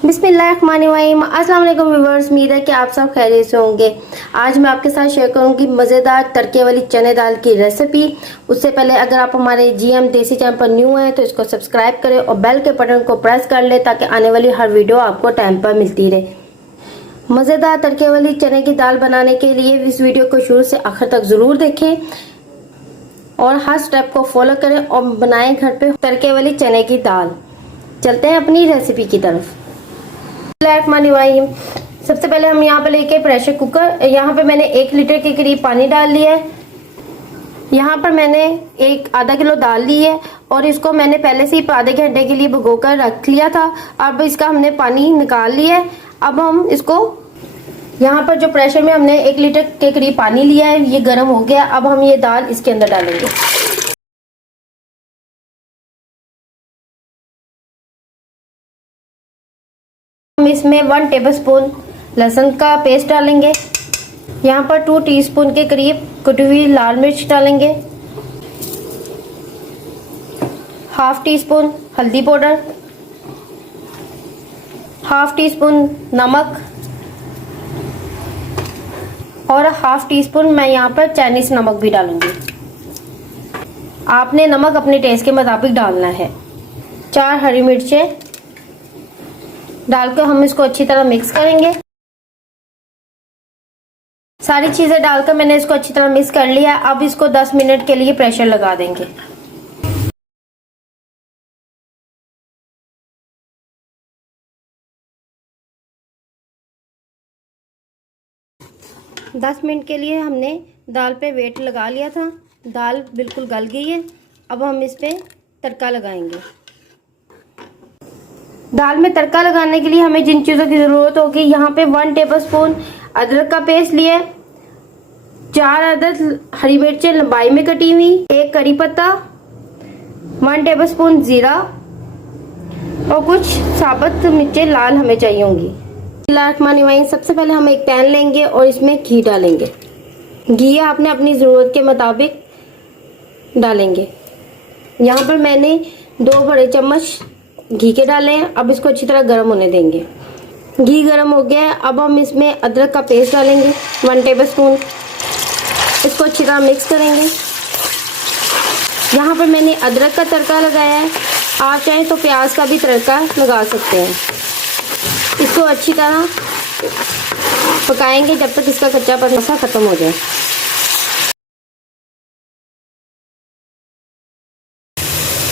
बिस्मिल्लाहिर्रहमानिर्रहीम। अस्सलाम वालेकुम व्यूअर्स, उम्मीद है कि आप सब खैरियत से होंगे। आज मैं आपके साथ शेयर करूंगी मज़ेदार तड़के वाली चने दाल की रेसिपी। उससे पहले अगर आप हमारे जीएम देसी चैनल पर न्यू हैं तो इसको सब्सक्राइब करें और बेल के बटन को प्रेस कर लें ताकि आने वाली हर वीडियो आपको टाइम पर मिलती रहे। मज़ेदार तड़के वाली चने की दाल बनाने के लिए इस वीडियो को शुरू से आखिर तक ज़रूर देखें और हर स्टेप को फॉलो करें और बनाएं घर पे तड़के वाली चने की दाल। चलते हैं अपनी रेसिपी की तरफ। सबसे पहले हम यहाँ पे लेके प्रेशर कुकर, यहाँ पे मैंने 1 लीटर के करीब पानी डाल लिया है। यहाँ पर मैंने आधा किलो दाल ली है और इसको मैंने पहले से ही आधे घंटे के लिए भिगोकर रख लिया था। अब इसका हमने पानी निकाल लिया है। अब हम इसको यहाँ पर जो प्रेशर में हमने 1 लीटर के करीब पानी लिया है, ये गर्म हो गया। अब हम ये दाल इसके अंदर डालेंगे। हम इसमें 1 टेबलस्पून लहसुन का पेस्ट डालेंगे। यहाँ पर 2 टीस्पून के करीब कुटी हुई लाल मिर्च डालेंगे, हाफ टी स्पून हल्दी पाउडर, हाफ टी स्पून नमक और हाफ टी स्पून मैं यहाँ पर चाइनीज नमक भी डालूंगी। आपने नमक अपने टेस्ट के मुताबिक डालना है। 4 हरी मिर्चें डालकर हम इसको अच्छी तरह मिक्स करेंगे। सारी चीजें डालकर मैंने इसको अच्छी तरह मिक्स कर लिया। अब इसको 10 मिनट के लिए प्रेशर लगा देंगे। दस मिनट के लिए हमने दाल पे वेट लगा लिया था। दाल बिल्कुल गल गई है। अब हम इस पे तड़का लगाएंगे। दाल में तड़का लगाने के लिए हमें जिन चीज़ों की ज़रूरत होगी, यहाँ पे 1 टेबलस्पून अदरक का पेस्ट लिया, 4 अदद हरी मिर्चें लंबाई में कटी हुई, 1 करी पत्ता, 1 टेबलस्पून जीरा और कुछ साबुत मिर्चें लाल हमें चाहिए होंगी। सबसे पहले हम एक पैन लेंगे और इसमें घी डालेंगे। घी आपने अपनी ज़रूरत के मुताबिक डालेंगे। यहाँ पर मैंने 2 बड़े चम्मच घी के डाले हैं। अब इसको अच्छी तरह गर्म होने देंगे। घी गर्म हो गया है। अब हम इसमें अदरक का पेस्ट डालेंगे, 1 टेबलस्पून। इसको अच्छी तरह मिक्स करेंगे। यहाँ पर मैंने अदरक का तड़का लगाया है। आप चाहें तो प्याज का भी तड़का लगा सकते हैं। इसको अच्छी तरह पकाएंगे जब तक इसका कच्चापन खत्म हो जाए।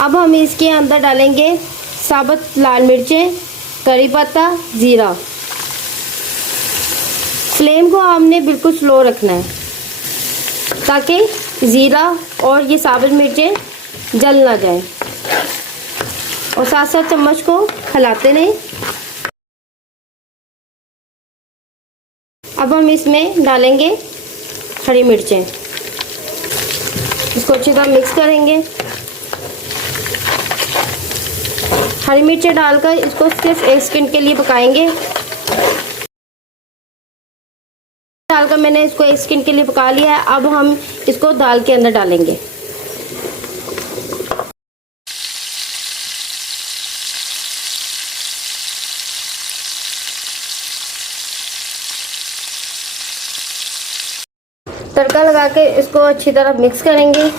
अब हम इसके अंदर डालेंगे साबुत लाल मिर्चें, करी पत्ता, जीरा। फ्लेम को हमने बिल्कुल स्लो रखना है ताकि जीरा और ये साबुत मिर्चें जल ना जाएं और साथ साथ चम्मच को हिलाते रहें। अब हम इसमें डालेंगे हरी मिर्चें। इसको अच्छी तरह मिक्स करेंगे। हरी मिर्चें डालकर इसको सिर्फ 1 सेकंड के लिए पकाएंगे। डालकर मैंने इसको 1 सेकंड के लिए पका लिया है। अब हम इसको दाल के अंदर डालेंगे। तड़का लगा के इसको अच्छी तरह मिक्स करेंगे।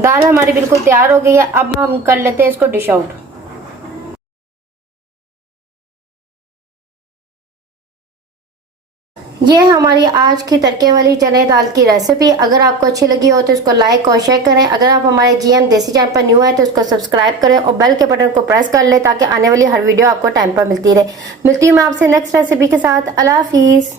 दाल हमारी बिल्कुल तैयार हो गई है। अब हम कर लेते हैं इसको डिश आउट। ये हमारी आज की तड़के वाली चने दाल की रेसिपी। अगर आपको अच्छी लगी हो तो इसको लाइक और शेयर करें। अगर आप हमारे जीएम देसी चैनल पर न्यू है तो इसको सब्सक्राइब करें और बेल के बटन को प्रेस कर लें ताकि आने वाली हर वीडियो आपको टाइम पर मिलती रहे। मिलती हूँ मैं आपसे नेक्स्ट रेसिपी के साथ। अल्लाह हाफिज़।